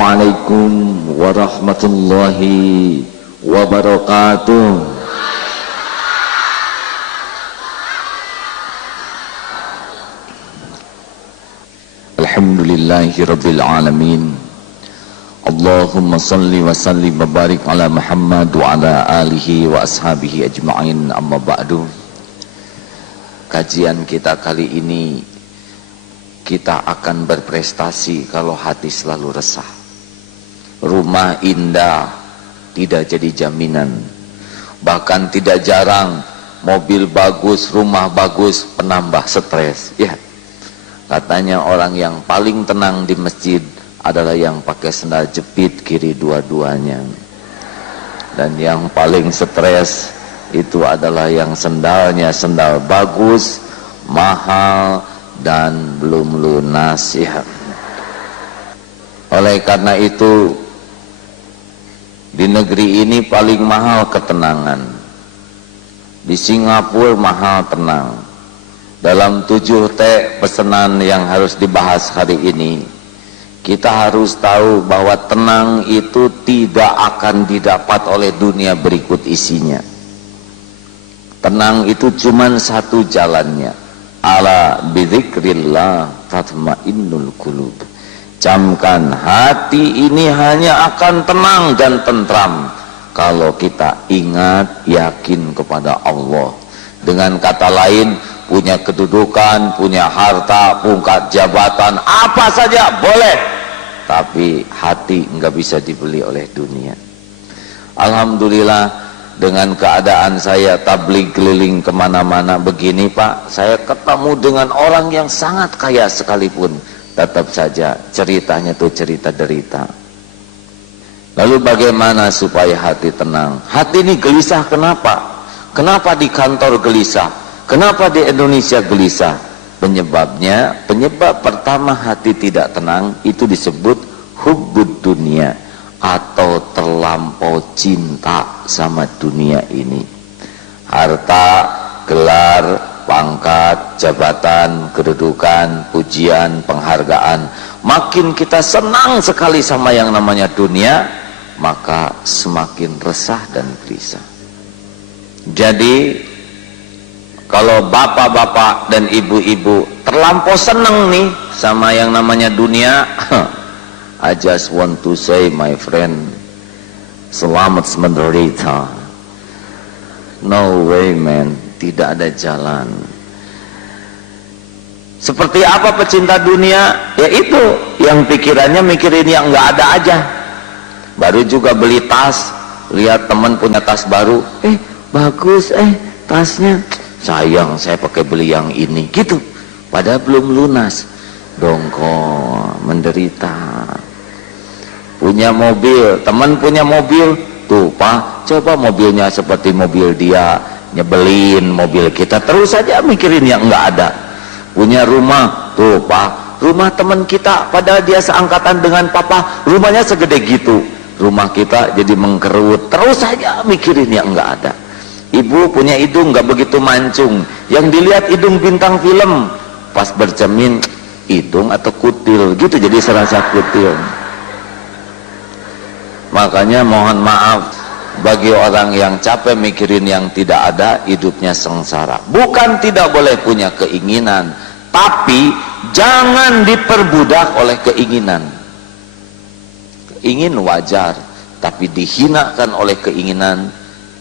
Assalamualaikum warahmatullahi wabarakatuh. Alhamdulillahi rabbil alamin. Allahumma salli wa sallim wa barik ala Muhammad wa ala alihi wa ashabihi ajma'in, amma ba'du. Kajian kita kali ini, kita akan berprestasi kalau hati selalu resah. Rumah indah tidak jadi jaminan. Bahkan tidak jarang mobil bagus, rumah bagus penambah stres. Ya, katanya orang yang paling tenang di masjid adalah yang pakai sendal jepit kiri dua-duanya. Dan yang paling stres itu adalah yang sendalnya sendal bagus, mahal, dan belum lunas. Ya, oleh karena itu di negeri ini paling mahal ketenangan. Di Singapura mahal tenang. Dalam 7 pesanan yang harus dibahas hari ini, kita harus tahu bahwa tenang itu tidak akan didapat oleh dunia berikut isinya. Tenang itu cuma satu jalannya. Ala bidzikrillah tatmainnul qulub. Camkan, hati ini hanya akan tenang dan tentram kalau kita ingat, yakin kepada Allah. Dengan kata lain, punya kedudukan, punya harta, pangkat jabatan, apa saja boleh, tapi hati nggak bisa dibeli oleh dunia. Alhamdulillah, dengan keadaan saya tabligh keliling kemana-mana begini Pak, saya ketemu dengan orang yang sangat kaya sekalipun, tetap saja ceritanya tuh cerita derita. Lalu bagaimana supaya hati tenang? Hati ini gelisah kenapa? Kenapa di kantor gelisah? Kenapa di Indonesia gelisah? Penyebab pertama hati tidak tenang itu disebut hubbud dunia, atau terlampau cinta sama dunia ini. Harta, gelar, pangkat, jabatan, kedudukan, pujian, penghargaan. Makin kita senang sekali sama yang namanya dunia, maka semakin resah dan gelisah. Jadi kalau bapak-bapak dan ibu-ibu terlampau senang nih sama yang namanya dunia, I just want to say my friend, selamat menderita. No way man, tidak ada jalan. Seperti apa pecinta dunia? Ya itu, yang pikirannya mikirin yang nggak ada aja. Baru juga beli tas, lihat teman punya tas baru, bagus, tasnya, sayang saya pakai beli yang ini, gitu. Padahal belum lunas, dongkol, menderita. Punya mobil, teman punya mobil, tuh Pak, coba mobilnya seperti mobil dia, nyebelin mobil kita, terus saja mikirin yang nggak ada. Punya rumah, tuh Pak, rumah teman kita, padahal dia seangkatan dengan Papa, rumahnya segede gitu, rumah kita jadi mengkerut, terus saja mikirin yang nggak ada. Ibu punya hidung nggak begitu mancung, yang dilihat hidung bintang film, pas bercermin hidung atau kutil, gitu jadi serasa kutil. Makanya mohon maaf bagi orang yang capek mikirin yang tidak ada, hidupnya sengsara. Bukan tidak boleh punya keinginan, tapi jangan diperbudak oleh keinginan. Ingin wajar, tapi dihinakan oleh keinginan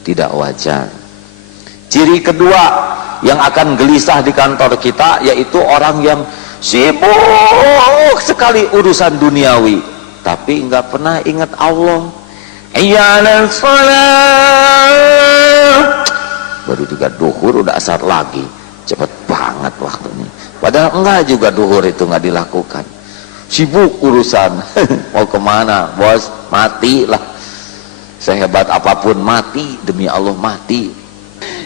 tidak wajar. Ciri kedua yang akan gelisah di kantor kita, yaitu orang yang sibuk sekali urusan duniawi, tapi nggak pernah ingat Allah. Iyalah salat, baru juga duhur udah asar lagi, cepet banget waktunya. Padahal enggak juga duhur itu nggak dilakukan, sibuk urusan. Mau kemana bos? Mati lah, sehebat apapun mati, demi Allah mati.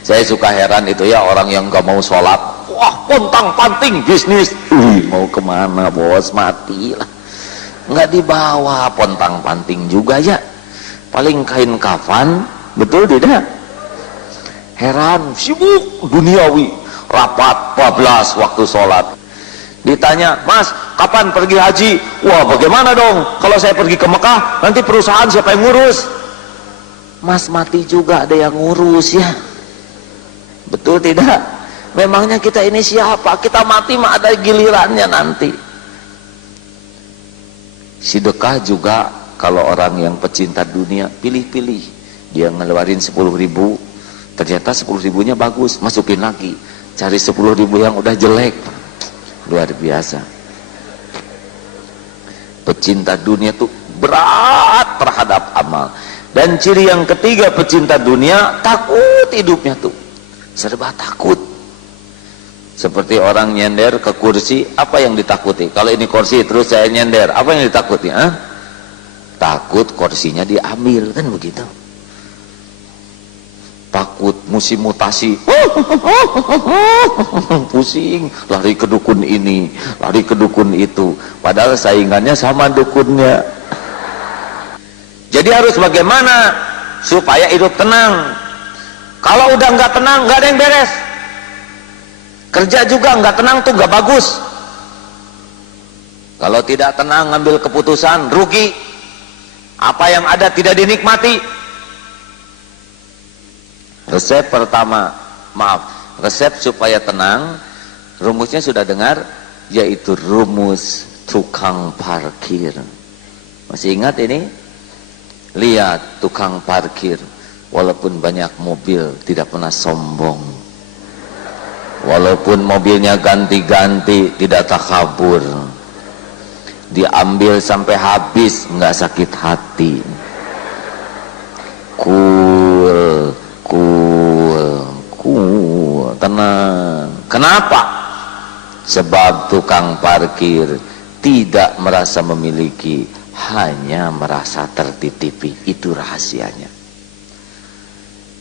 Saya suka heran itu ya, orang yang nggak mau sholat, wah pontang panting bisnis. Mau kemana bos? Mati lah, nggak dibawa pontang panting juga ya, paling kain kafan, betul tidak? Heran, sibuk duniawi, rapat 12 waktu sholat. Ditanya, Mas, kapan pergi haji? Wah, bagaimana dong kalau saya pergi ke Mekah, nanti perusahaan siapa yang ngurus? Mas mati juga ada yang ngurus ya. Betul tidak? Memangnya kita ini siapa? Kita mati mah ada gilirannya nanti. Sedekah juga, kalau orang yang pecinta dunia, pilih-pilih. Dia ngeluarin 10.000, ternyata 10.000-nya bagus, masukin lagi. Cari 10.000 yang udah jelek. Luar biasa. Pecinta dunia tuh berat terhadap amal. Dan ciri yang ketiga pecinta dunia, takut hidupnya tuh, serba takut. Seperti orang nyender ke kursi, apa yang ditakuti? Kalau ini kursi terus saya nyender, apa yang ditakuti? Takut kursinya diambil, kan begitu. Takut musim mutasi, pusing, lari ke dukun ini, lari ke dukun itu, padahal saingannya sama dukunnya. Jadi harus bagaimana supaya hidup tenang? Kalau udah nggak tenang, nggak ada yang beres. Kerja juga nggak tenang tuh nggak bagus. Kalau tidak tenang ngambil keputusan, rugi. Apa yang ada tidak dinikmati. Resep pertama, resep supaya tenang, rumusnya sudah dengar, yaitu rumus tukang parkir. Masih ingat ini? Lihat tukang parkir, walaupun banyak mobil tidak pernah sombong, walaupun mobilnya ganti-ganti tidak takabur, diambil sampai habis nggak sakit hati, cool, tenang. Kenapa? Sebab tukang parkir tidak merasa memiliki, hanya merasa tertitipi. Itu rahasianya.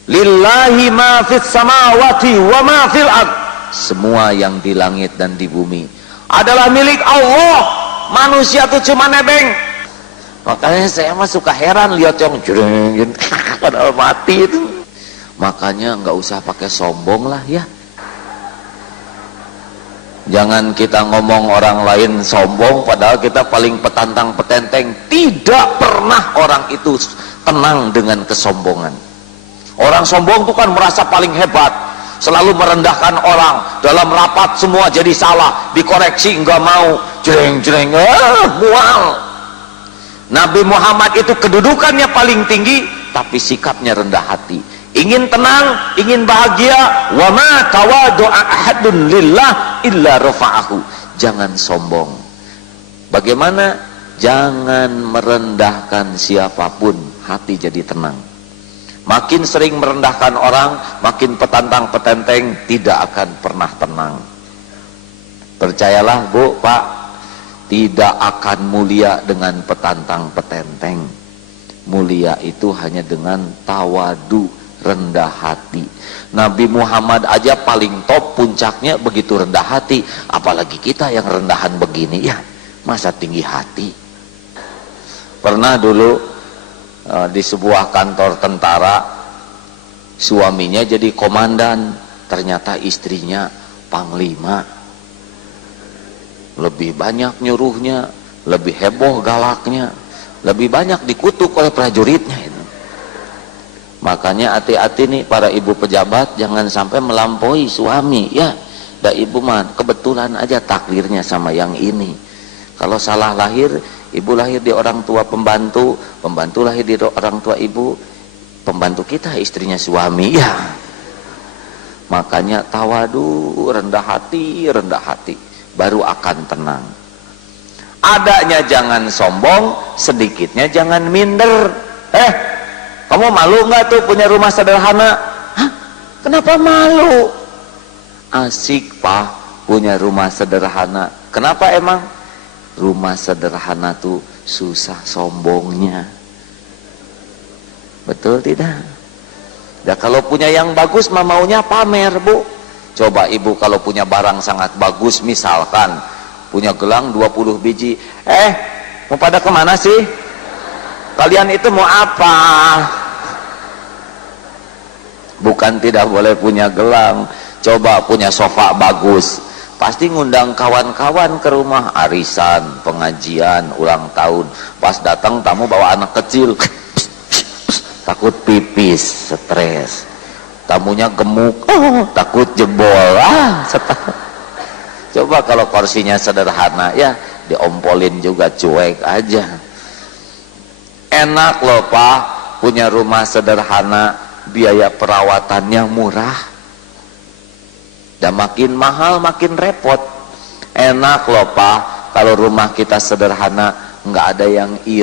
Lillahi ma fis samawati wa ma fil ard. Semua yang di langit dan di bumi adalah milik Allah. Manusia itu cuma nebeng. Makanya saya mah suka heran lihat yang jreng padahal mati itu. Makanya nggak usah pakai sombong lah ya. Jangan kita ngomong orang lain sombong padahal kita paling petantang petenteng. Tidak pernah orang itu tenang dengan kesombongan. Orang sombong itu kan merasa paling hebat, selalu merendahkan orang. Dalam rapat semua jadi salah, dikoreksi nggak mau, jreng-jreng, mual. Nabi Muhammad itu kedudukannya paling tinggi, tapi sikapnya rendah hati. Ingin tenang, ingin bahagia, wa ma tawadu'a ahadun lillah illa rafa'ahu. Jangan sombong. Bagaimana? Jangan merendahkan siapapun, hati jadi tenang. Makin sering merendahkan orang, makin petantang petenteng, tidak akan pernah tenang. Percayalah Bu, Pak, tidak akan mulia dengan petantang petenteng. Mulia itu hanya dengan tawadu, rendah hati. Nabi Muhammad aja paling top, puncaknya begitu rendah hati, apalagi kita yang rendahan begini ya, masa tinggi hati. Pernah dulu di sebuah kantor tentara, suaminya jadi komandan, ternyata istrinya panglima. Lebih banyak nyuruhnya, lebih heboh galaknya, lebih banyak dikutuk oleh prajuritnya itu. Makanya hati-hati nih para ibu pejabat, jangan sampai melampaui suami ya. Dan ibu mah kebetulan aja takdirnya sama yang ini. Kalau salah lahir, ibu lahir di orang tua pembantu, pembantu lahir di orang tua ibu, pembantu kita istrinya suami ya. Makanya tawadu, rendah hati, baru akan tenang. Adanya jangan sombong, sedikitnya jangan minder. Kamu malu nggak tuh punya rumah sederhana? Hah? Kenapa malu? Asik Pak punya rumah sederhana. Kenapa emang? Rumah sederhana tuh susah sombongnya. Betul tidak? Ya kalau punya yang bagus mah maunya pamer Bu. Coba ibu kalau punya barang sangat bagus, misalkan punya gelang 20 biji. Mau pada kemana sih? Kalian itu mau apa? Bukan tidak boleh punya gelang, coba punya sofa bagus, pasti ngundang kawan-kawan ke rumah, arisan, pengajian, ulang tahun. Pas datang tamu bawa anak kecil, takut pipis, stres. Tamunya gemuk, takut jebol. Coba kalau kursinya sederhana, ya diompolin juga, cuek aja. Enak loh Pak, punya rumah sederhana, biaya perawatannya murah. Dan makin mahal makin repot. Enak loh Pak, kalau rumah kita sederhana, nggak ada yang iri.